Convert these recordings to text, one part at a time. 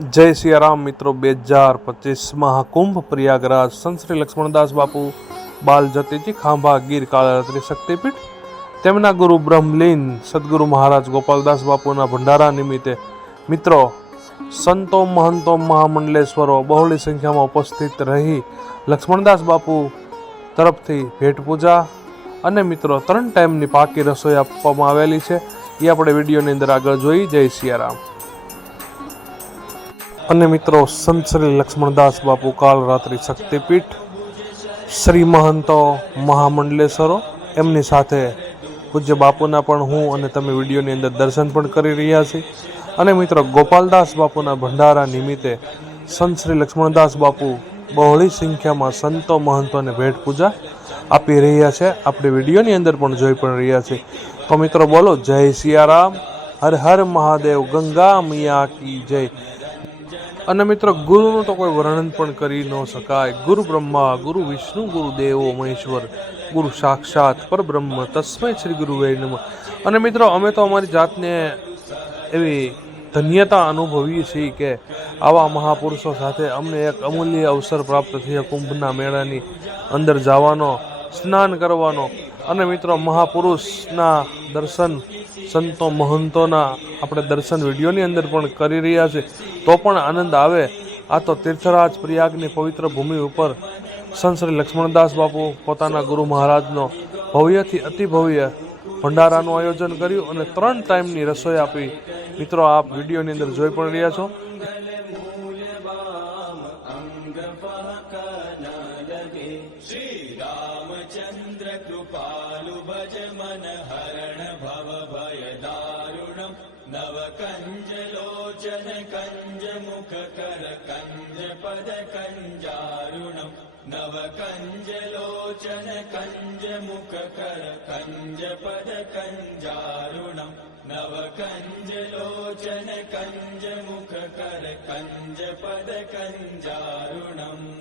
જય સિયારામ મિત્રો, બે હજાર પચીસ મહાકુંભ પ્રયાગરાજ સંત શ્રી લક્ષ્મણદાસ બાપુ બાલ જતીજી ખાંભા ગીર કાળરાત્રી શક્તિપીઠ. તેમના ગુરુ બ્રહ્મલીન સદગુરુ મહારાજ ગોપાલદાસ બાપુના ભંડારા નિમિત્તે મિત્રો, સંતો મહંતો મહામંડલેશ્વરો બહોળી સંખ્યામાં ઉપસ્થિત રહી લક્ષ્મણદાસ બાપુ તરફથી ભેટ પૂજા અને મિત્રો ત્રણ ટાઈમની પાકી રસોઈ આપવામાં આવેલી છે. એ આપણે વિડીયોની અંદર આગળ જોઈ. જય સિયારામ અને મિત્રો, સંત શ્રી લક્ષ્મણદાસ બાપુ કાલ રાત્રિ શક્તિપીઠ શ્રી મહંતો મહામંડલેશ્વરો, એમની સાથે પૂજ્ય બાપુના પણ હું અને તમે વિડીયોની અંદર દર્શન પણ કરી રહ્યા છીએ. અને મિત્રો, ગોપાલદાસ બાપુના ભંડારા નિમિત્તે સંત શ્રી લક્ષ્મણદાસ બાપુ બહોળી સંખ્યામાં સંતો મહંતોને ભેટ પૂજા આપી રહ્યા છે. આપણે વિડીયોની અંદર પણ જોઈ પણ રહ્યા છીએ. તો મિત્રો, બોલો, જય સિયારામ, હર હર મહાદેવ, ગંગા મિયા કી જય. અને મિત્રો, ગુરુનું તો કોઈ વર્ણન પણ કરી ન શકાય. ગુરુ બ્રહ્મા, ગુરુ વિષ્ણુ, ગુરુ દેવો, મહેશ્વર, ગુરુ સાક્ષાત, પરબ્રહ્મ, તસ્મય શ્રી ગુરુ નમઃ. અને મિત્રો, અમે તો અમારી જાતને એવી ધન્યતા અનુભવીએ છીએ કે આવા મહાપુરુષો સાથે અમને એક અમૂલ્ય અવસર પ્રાપ્ત થયો કુંભના મેળાની અંદર જવાનો, સ્નાન કરવાનો. અને મિત્રો, મહાપુરુષના દર્શન સંતો મહંતોના આપણે દર્શન વિડીયોની અંદર પણ કરી રહ્યા છે તો પણ આનંદ આવે. આ તો તીર્થરાજ પ્રયાગની પવિત્ર ભૂમિ ઉપર સંત શ્રી લક્ષ્મણદાસ બાપુ પોતાના ગુરુ મહારાજનો ભવ્યથી અતિ ભવ્ય ભંડારાનું આયોજન કર્યું અને ત્રણ ટાઈમની રસોઈ આપી. મિત્રો, આપ વિડીયોની અંદર જોઈ પણ રહ્યા છો. શ્રી કૃપાલુ ભજ મન હરણ ભવ ભયદા नवकञ्जलोचन कञ्जमुखकर कञ्जपदकञ्जारुणम् नवकञ्जलोचन कञ्जमुखकर कञ्जपदकञ्जारुणम् नवकञ्जलोचन कञ्जमुखकर कञ्जपदकञ्जारुणम्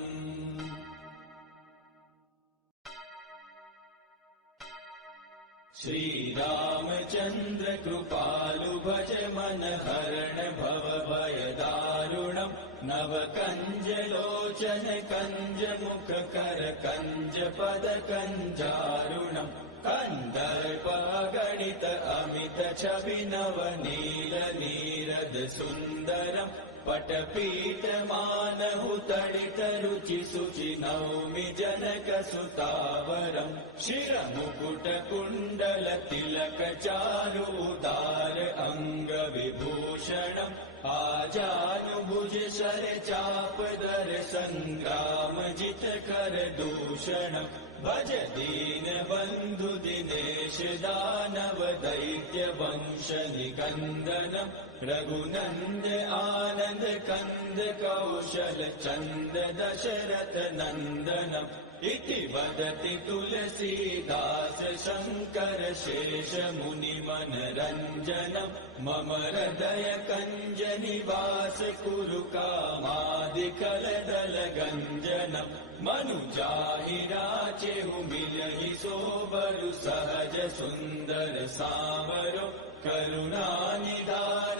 कर श्रीरामचन्द्र कृपालु भज मन हरण भव भय दारुणम् नव कञ्ज लोचन कञ्ज मुख कर कञ्ज पद कञ्जारुणम् कन्दर्पगणित अमित छपि नव नीरद सुन्दरम् पट पीठमानहुतडित रुचि सुचि नौमि जनक सुतावरम् शिरमुकुटकुण्डल अङ्गविभूषणम् आजानुभुज शर चापदर सङ्गा सङ्ग्राम जित कर दूषणम् भज दीन बन्धु दिनेश दानव दैत्य वंश निकन्दनम् रघुनन्द आनन्द कन्द कौशल चन्द दशरथ नन्दनम् इति वदति तुलसीदास शङ्कर शेष मुनिमनरञ्जनम् मम हृदय कञ्ज निवास कुरु कामादिकलदल कलदल गञ्जन मनुजाहि मिलहि सोबरु सहज सुन्दर सावरो। करुणा निधान